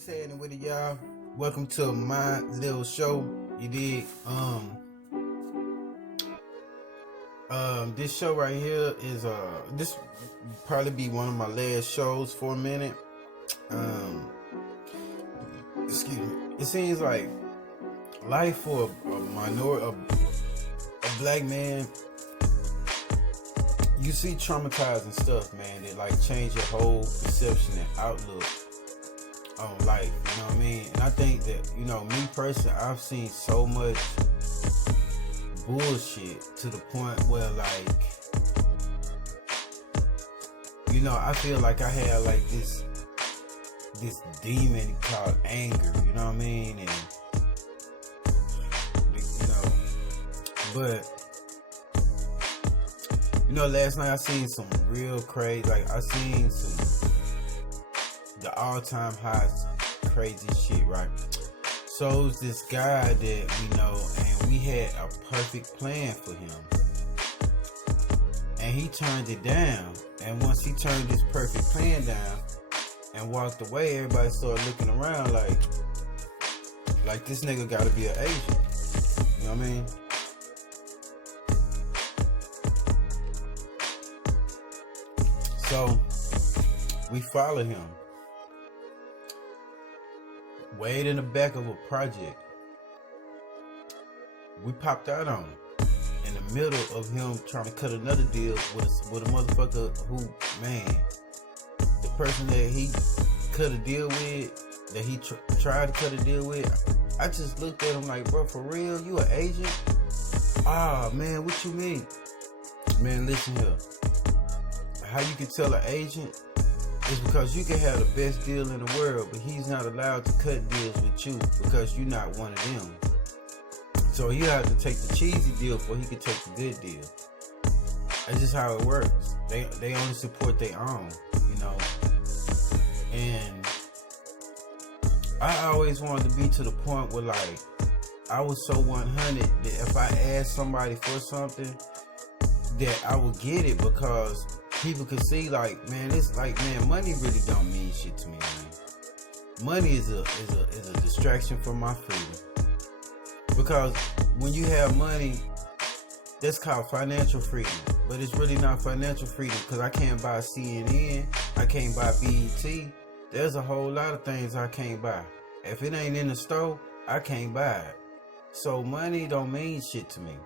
What's happening with it, y'all? Welcome to my little show. You dig? This show right here is this probably be one of my last shows for a minute. Excuse me. It seems like life for a minority, a black man. You see traumatizing stuff, man, that like change your whole perception and outlook on life, you know what I mean? And I think that, me personally, I've seen so much bullshit to the point where I feel like I had like this demon called anger, you know what I mean? And but last night I seen some real crazy, I seen the all-time high crazy shit, right? So it was this guy that we know, and we had a perfect plan for him. And he turned it down. And once he turned this perfect plan down and walked away, everybody started looking around like this nigga gotta be an agent. You know what I mean? So we followed him. Way in the back of a project. We popped out on him in the middle of him trying to cut another deal with a motherfucker who, man, the person that he cut a deal with, that he tried to cut a deal with, I just looked at him like, bro, for real, you an agent? Ah, man, what you mean? Man, listen here. How you can tell an agent is because you can have the best deal in the world, but he's not allowed to cut deals with you because you're not one of them. So you have to take the cheesy deal before he can take the good deal. That's just how it works. They only support their own, And I always wanted to be to the point where I was so 100 that if I asked somebody for something, that I would get it, because people can see money really don't mean shit to me, man. Money is a distraction from my freedom. Because when you have money, that's called financial freedom. But it's really not financial freedom, because I can't buy CNN, I can't buy BET. There's a whole lot of things I can't buy. If it ain't in the store, I can't buy it. So money don't mean shit to me.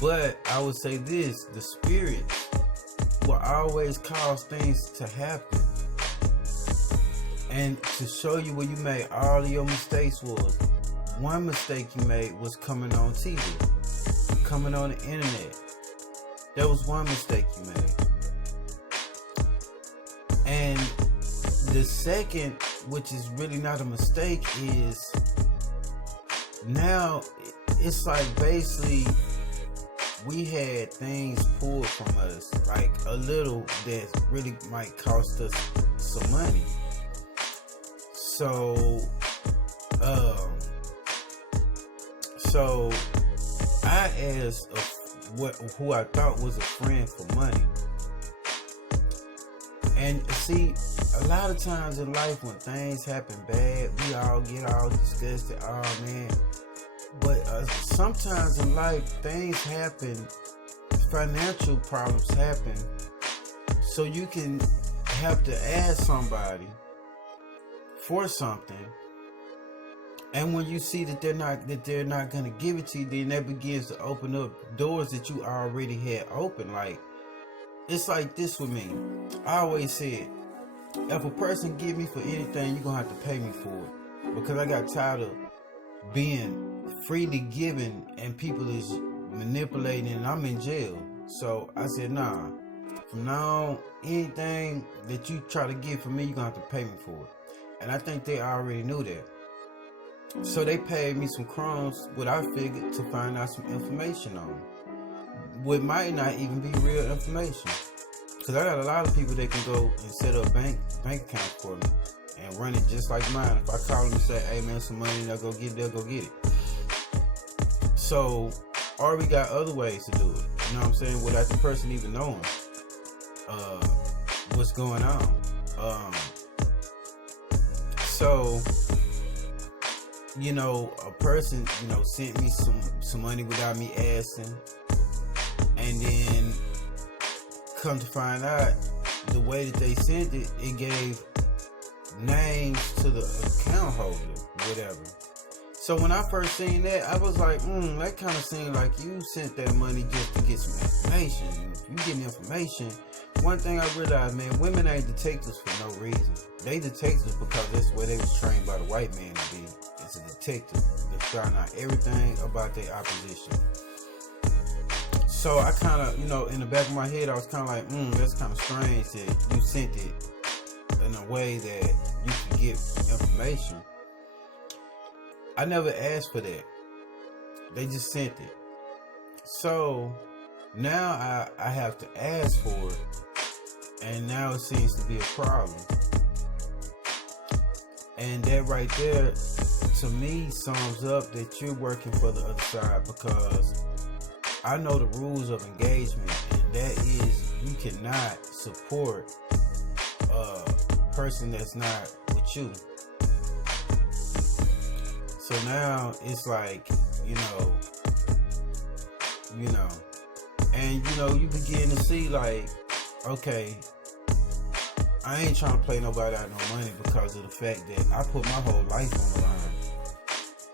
But I would say this, the spirit will always cause things to happen. And to show you where you made all of your mistakes was, one mistake you made was coming on TV, coming on the internet. That was one mistake you made. And the second, which is really not a mistake, is now it's like basically we had things pulled from us, like a little that really might cost us some money. So I asked who I thought was a friend for money. And see, a lot of times in life when things happen bad, we all get all disgusted. Oh man. But sometimes in life, things happen, financial problems happen, so you can have to ask somebody for something, and when you see that they're not gonna give it to you, then that begins to open up doors that you already had open. Like, it's like this with me. I always said, if a person give me for anything, you're gonna have to pay me for it, because I got tired of being freely given and people is manipulating and I'm in jail. So I said, nah, from now on, anything that you try to get from me, you're gonna have to pay me for it. And I think they already knew that. So they paid me some crumbs, what I figured, to find out some information on what might not even be real information. Because I got a lot of people that can go and set up bank accounts for me and run it just like mine. If I call them and say, hey man, some money, they'll go get it. So, or we got other ways to do it. You know what I'm saying? Without the person even knowing what's going on. So, a person, sent me some money without me asking. And then come to find out, the way that they sent it, it gave names to the account holder, whatever. So when I first seen that, I was like, that kind of seemed like you sent that money just to get some information. If you getting information, one thing I realized, man, women ain't detectives for no reason. They detectives because that's where they was trained by the white man to be. It's a detective to find out everything about their opposition. So I kind of, in the back of my head, I was kind of like, that's kind of strange that you sent it in a way that you could get information. I never asked for that. They just sent it. So now I have to ask for it. And now it seems to be a problem. And that right there, to me, sums up that you're working for the other side, because I know the rules of engagement, and that is you cannot support a person that's not with you. So now it's like, and you begin to see like, okay, I ain't trying to play nobody out no money because of the fact that I put my whole life on the line.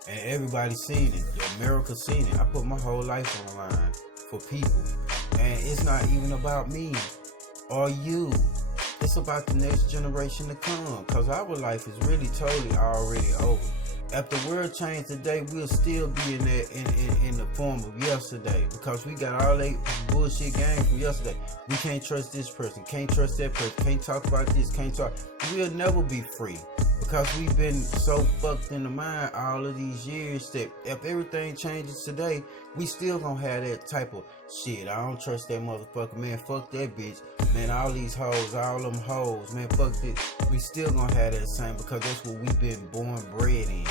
And everybody seen it. America seen it. I put my whole life on the line for people. And it's not even about me or you. It's about the next generation to come. Because our life is really totally already over. If the world changed today, we'll still be in that in the form of yesterday, because we got all that bullshit game from yesterday. We can't trust this person, can't trust that person, can't talk about this, can't talk. We'll never be free because we've been so fucked in the mind all of these years that if everything changes today, we still gonna have that type of shit. I don't trust that motherfucker, man. Fuck that bitch, man. All these hoes, all them hoes, man. Fuck this. We still gonna have that same, because that's what we've been born bred in.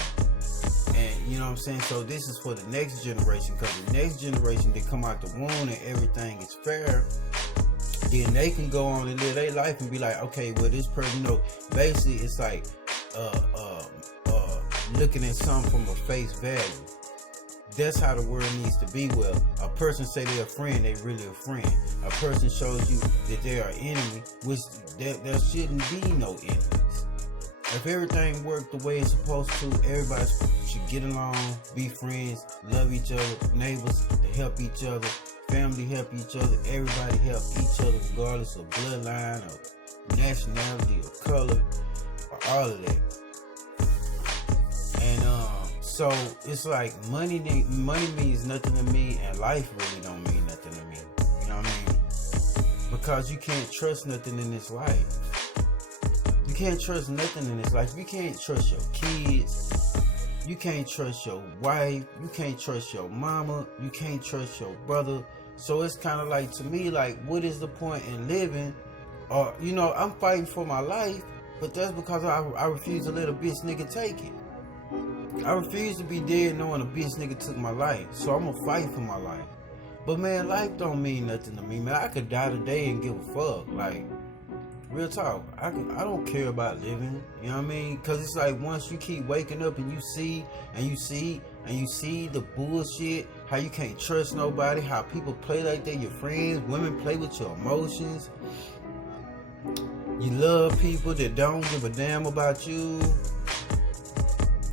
And you know what I'm saying? So this is for the next generation, because the next generation, they come out the womb and everything is fair. Then they can go on and live their life and be like, okay, well, this person, basically it's like looking at something from a face value. That's how the world needs to be. Well, a person say they're a friend, they really a friend. A person shows you that they are enemy, which there shouldn't be no enemies. If everything worked the way it's supposed to, everybody should get along, be friends, love each other, neighbors help each other, family help each other, everybody help each other regardless of bloodline or nationality or color or all of that. And so it's like money means nothing to me, and life really don't mean nothing to me. You know what I mean? Because you can't trust nothing in this life. You can't trust nothing in this life. You can't trust your kids. You can't trust your wife. You can't trust your mama. You can't trust your brother. So it's kind of like, to me, like, what is the point in living? Or, I'm fighting for my life, but that's because I refuse to let a bitch nigga take it. I refuse to be dead knowing a bitch nigga took my life. So I'm gonna fight for my life. But man, life don't mean nothing to me, man. I could die today and give a fuck. Like, real talk. I don't care about living. You know what I mean? Because it's like, once you keep waking up and you see the bullshit, how you can't trust nobody, how people play like they're your friends, women play with your emotions. You love people that don't give a damn about you.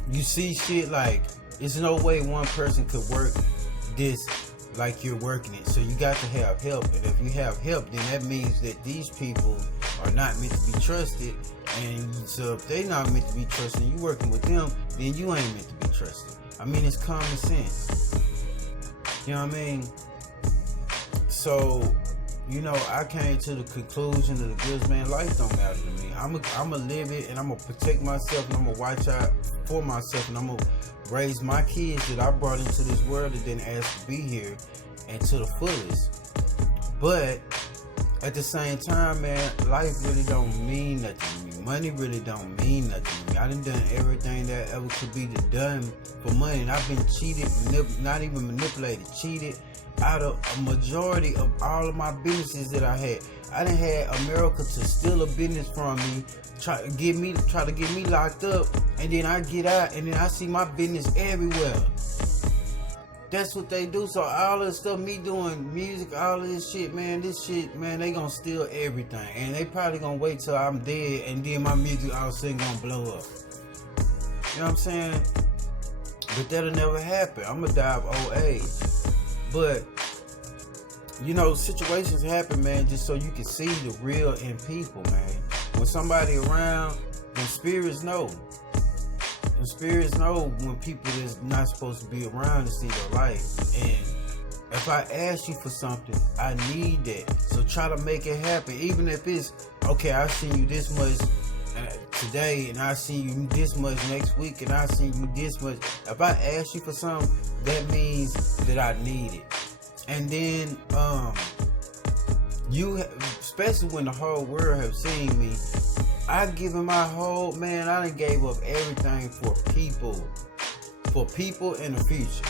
You see shit like, there's no way one person could work this like you're working it. So you got to have help. And if you have help, then that means that these people are not meant to be trusted. And so if they're not meant to be trusted and you working with them, then you ain't meant to be trusted. I mean, it's common sense. You know what I mean? So, I came to the conclusion of the goods, man, life don't matter to me. I'm gonna live it, and I'm gonna protect myself, and I'm gonna watch out for myself, and I'm gonna raise my kids that I brought into this world that didn't ask to be here, and to the fullest. But at the same time, man, life really don't mean nothing to me. Money really don't mean nothing to me. I done everything that ever could be done for money, and I've been cheated, not even manipulated, cheated, out of a majority of all of my businesses that I had. I done had America to steal a business from me, try to get me locked up, and then I get out and then I see my business everywhere. That's what they do. So all of the stuff, me doing music, all of this shit, man, they gonna steal everything. And they probably gonna wait till I'm dead and then my music all of a sudden gonna blow up. You know what I'm saying? But that'll never happen. I'm gonna die of old age. But, you know, situations happen, man, just so you can see the real in people, man. When somebody around, then spirits know. And spirits know when people is not supposed to be around to see your life. And if I ask you for something, I need that. So try to make it happen. Even if it's, okay, I seen you this much today, and I see you this much next week, and I see you this much. If I ask you for something, that means that I need it. And then, especially when the whole world have seen me, I given my whole, man, I done gave up everything for people in the future.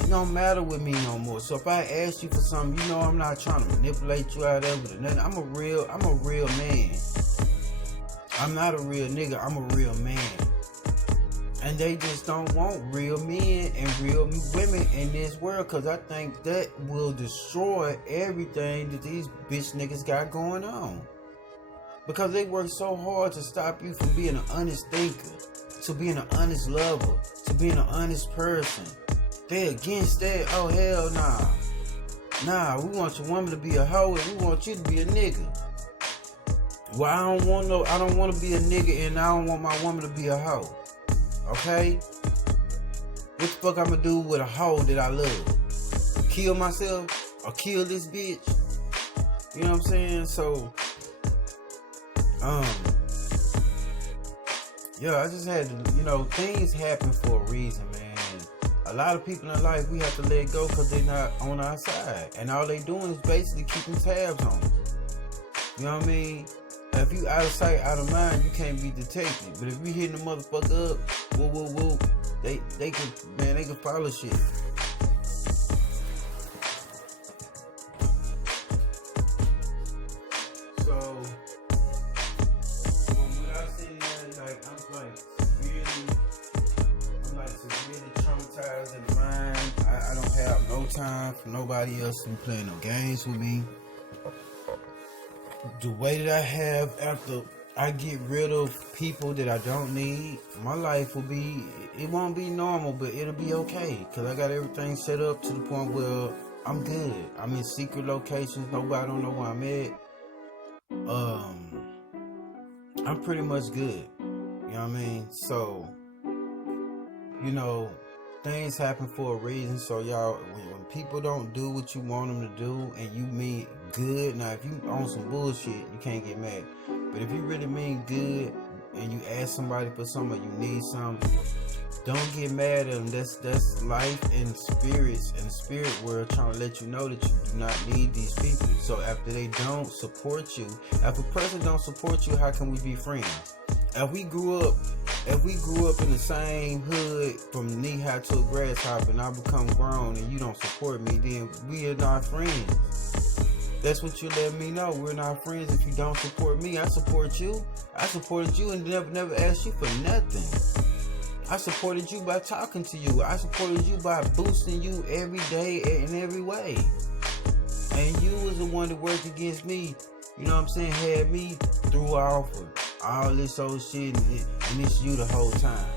It don't matter with me no more. So if I ask you for something, you know I'm not trying to manipulate you out of it or nothing. I'm a real man. I'm not a real nigga, I'm a real man. And they just don't want real men and real women in this world, because I think that will destroy everything that these bitch niggas got going on. Because they work so hard to stop you from being an honest thinker, to being an honest lover, to being an honest person. They against that. Oh, hell nah. Nah, we want your woman to be a hoe and we want you to be a nigga. Well, I don't want to be a nigga and I don't want my woman to be a hoe. Okay? What the fuck I'm gonna do with a hoe that I love? Kill myself? Or kill this bitch? You know what I'm saying? So, yeah, I just had to, you know, things happen for a reason, man. And a lot of people in life, we have to let go because they're not on our side. And all they doing is basically keeping tabs on us. You know what I mean? If you out of sight, out of mind, you can't be detected. But if we hitting the motherfucker up, woo, they can follow shit. So, when I see that, I'm like severely traumatized in the mind. I don't have no time for nobody else to be playing no games with me. The way that I have after I get rid of people that I don't need, my life will be, it won't be normal, but it'll be okay. Because I got everything set up to the point where I'm good. I'm in secret locations. Nobody don't know where I'm at. I'm pretty much good. You know what I mean? So, you know, things happen for a reason. So y'all, when people don't do what you want them to do and you mean good, now if you on some bullshit, you can't get mad. But if you really mean good and you ask somebody for something or you need something, don't get mad at them. That's life and spirits and the spirit world trying to let you know that you do not need these people. So after they don't support you, if a person don't support you, how can we be friends? If we grew up in the same hood from knee high to a grasshopper and I become grown and you don't support me, then we are not friends. That's what you let me know. We're not friends if you don't support me. I support you. I supported you and never asked you for nothing. I supported you by talking to you. I supported you by boosting you every day in every way. And you was the one that worked against me. You know what I'm saying? Had me through off all this old shit and it's you the whole time.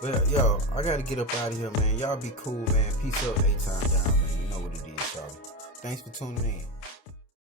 But yo, I gotta get up out of here, man. Y'all be cool, man. Peace up, 8 times down, man. You know what it is, y'all. Thanks for tuning in.